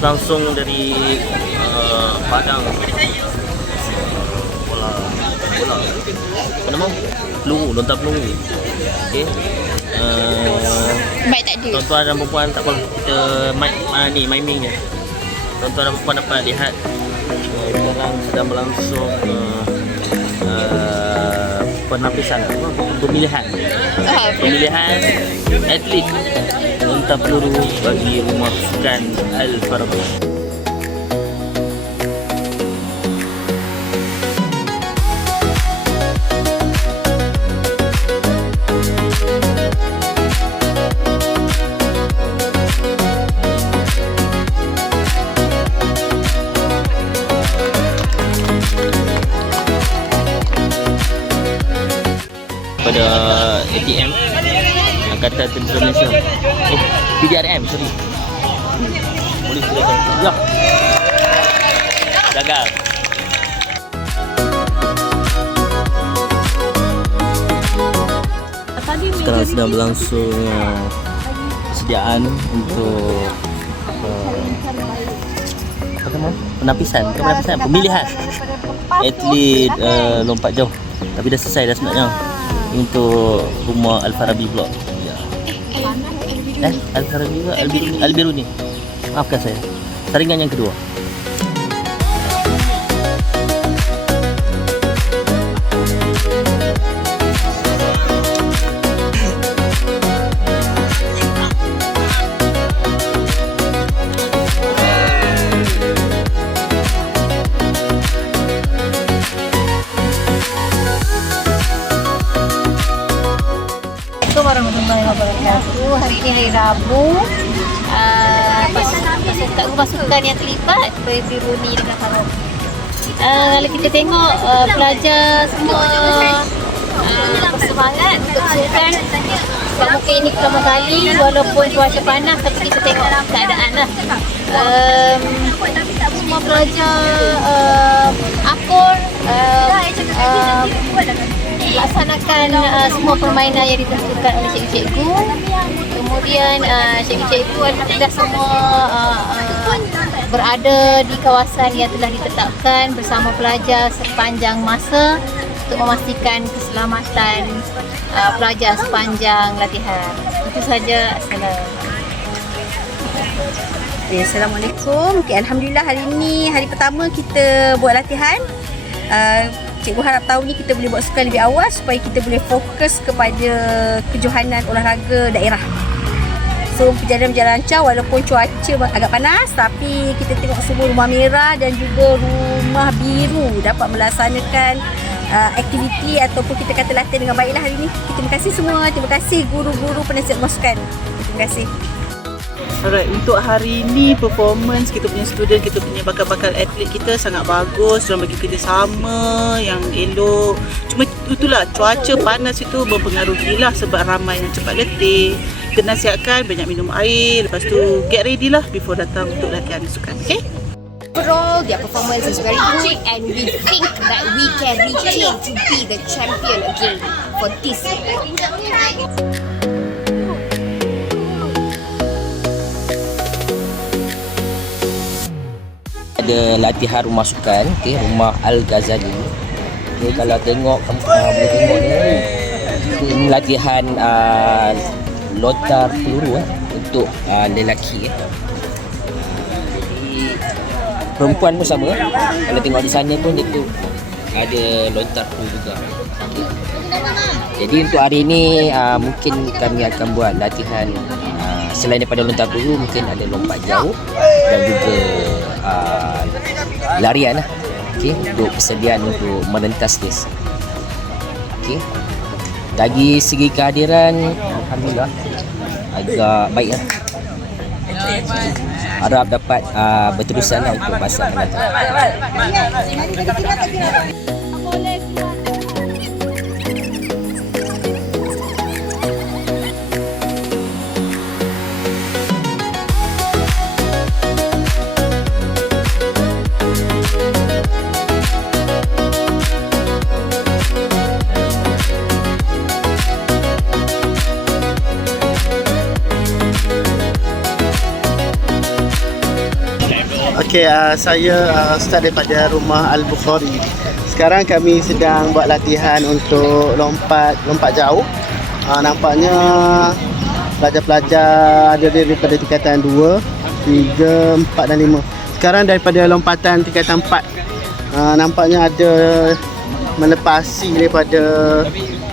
langsung dari Padang. Bola apa nama? Peluru, lontar peluru. Okey. Baik tak ada. Tuan-tuan dan puan tak apa, kita miming je. Tuan-tuan dan puan dapat lihat sekarang sedang berlangsung penapisan pemilihan atlet lontar peluru bagi rumah sukan Al-Farabi. Pada ATM Angkatan Tentera Malaysia, PDRM, sorry. Boleh silakan. Ya. Gagal. Sekarang sedang berlangsung persediaan untuk apa nama? Pemilihan atlet lompat jauh. Tapi dah selesai dah sebenarnya untuk rumah Al-Farabi Blok. Ya. Al-Farabi ke Al-Biruni. Maafkan saya. Saringan yang kedua. Warahmatullahi wabarakatuh. Hari ini hari Rabu. Kat rumah sukan yang terlibat Biruni dengan Farabi. Kalau kita tengok pelajar semua bersemangat untuk sukan. Sebab mungkin ini pertama kali walaupun cuaca panas, tapi kita tengok keadaan lah. Semua pelajar akur laksanakan semua permainan yang ditentukan oleh cikgu-cikgu. Kemudian cikgu-cikgu alhamdulillah semua berada di kawasan yang telah ditetapkan bersama pelajar sepanjang masa untuk memastikan keselamatan pelajar sepanjang latihan. Itu saja. Assalamualaikum. Alhamdulillah hari ini hari pertama kita buat latihan. Cikgu harap tahun ni kita boleh buat sukan lebih awal supaya kita boleh fokus kepada kejohanan olahraga daerah. So perjalanan berjalan lancar walaupun cuaca agak panas, tapi kita tengok semua rumah merah dan juga rumah biru dapat melaksanakan aktiviti ataupun kita kata latihan dengan baiklah hari ini. Terima kasih semua. Terima kasih guru-guru penasihat pasukan. Terima kasih. Alright, untuk hari ni performance kita punya student, kita punya bakal-bakal atlet kita sangat bagus. Diorang bagi kerjasama yang elok. Cuma itulah, cuaca panas itu mempengaruhi lah sebab ramai yang cepat letih. Kena siapkan banyak minum air. Lepas tu get ready lah before datang untuk latihan sukan. Okay? Overall, their performance is very good and we think that we can retain to be the champion again for this year. Ada latihan rumah sukan, rumah Al-Ghazali. Kalau tengok, kamu boleh tengok ni. Ini latihan lontar peluru untuk lelaki. Jadi perempuan pun sama. Kalau tengok di sana pun itu ada lontar peluru juga. Jadi untuk hari ini mungkin kami akan buat latihan selain daripada lontar peluru, mungkin ada lompat jauh dan juga larian lah. Okay, untuk persediaan untuk merentas race. Okay. Dari segi kehadiran, alhamdulillah agak baik lah. Harap dapat berterusan lah untuk masa akan datang. Okay, saya Ustaz daripada Rumah Al-Bukhari. Sekarang kami sedang buat latihan untuk lompat jauh. Nampaknya pelajar-pelajar ada daripada tingkatan 2, 3, 4 dan 5. Sekarang daripada lompatan tingkatan 4, nampaknya ada melepasi daripada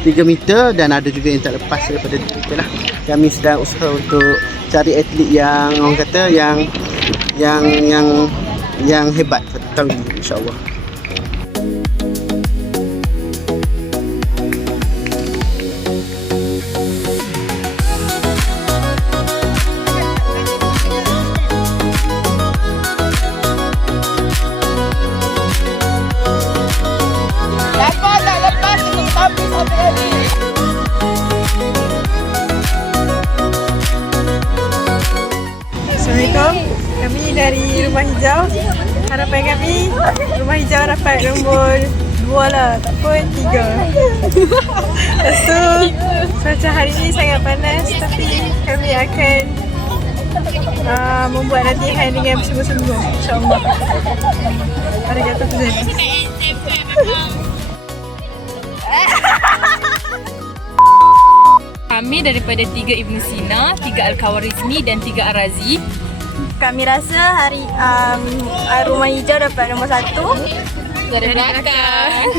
3 meter dan ada juga yang tak lepas daripada 3 meter lah. Kami sedang usaha untuk cari atlet yang orang kata yang hebat tahun ini, insya-Allah. Assalamualaikum. Kami dari Rumah Hijau. Harapan kami Rumah Hijau dapat nombor 2 lah, tak pun 3. Lepas tu cuaca hari ni sangat panas, tapi kami akan membuat latihan dengan bersungguh-sungguh, insya-Allah. Arigatou gozaimasu. Kami daripada 3 Ibn Sina, 3 Al-Khawarizmi dan 3 Ar-Razi. Kami rasa Rumah Hijau dapat nombor 1 Dari belakang.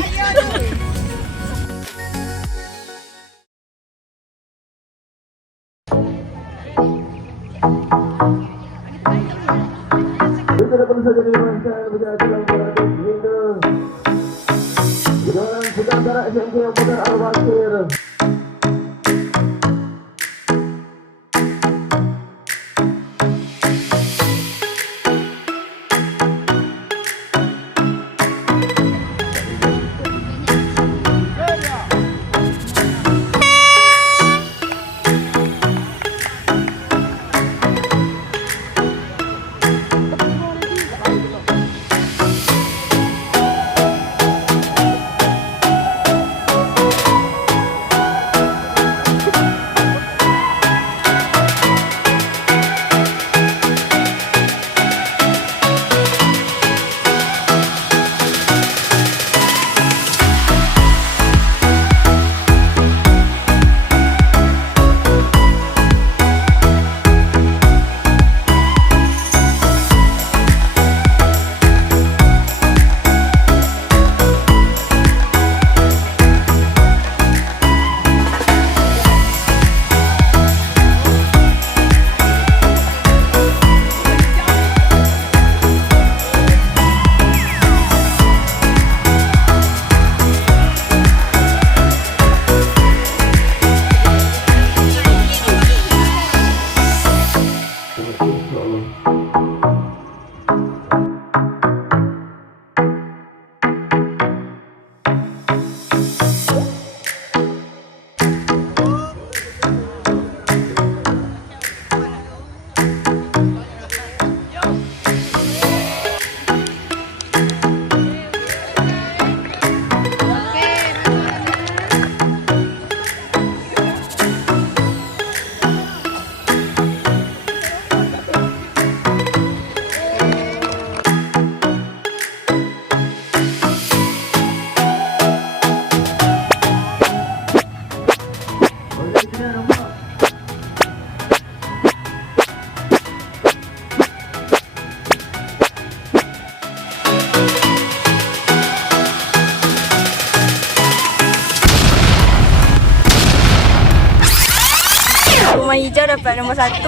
Rumah Hijau dapat nombor 1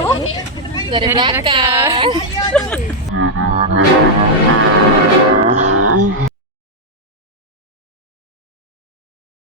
Dari belakang.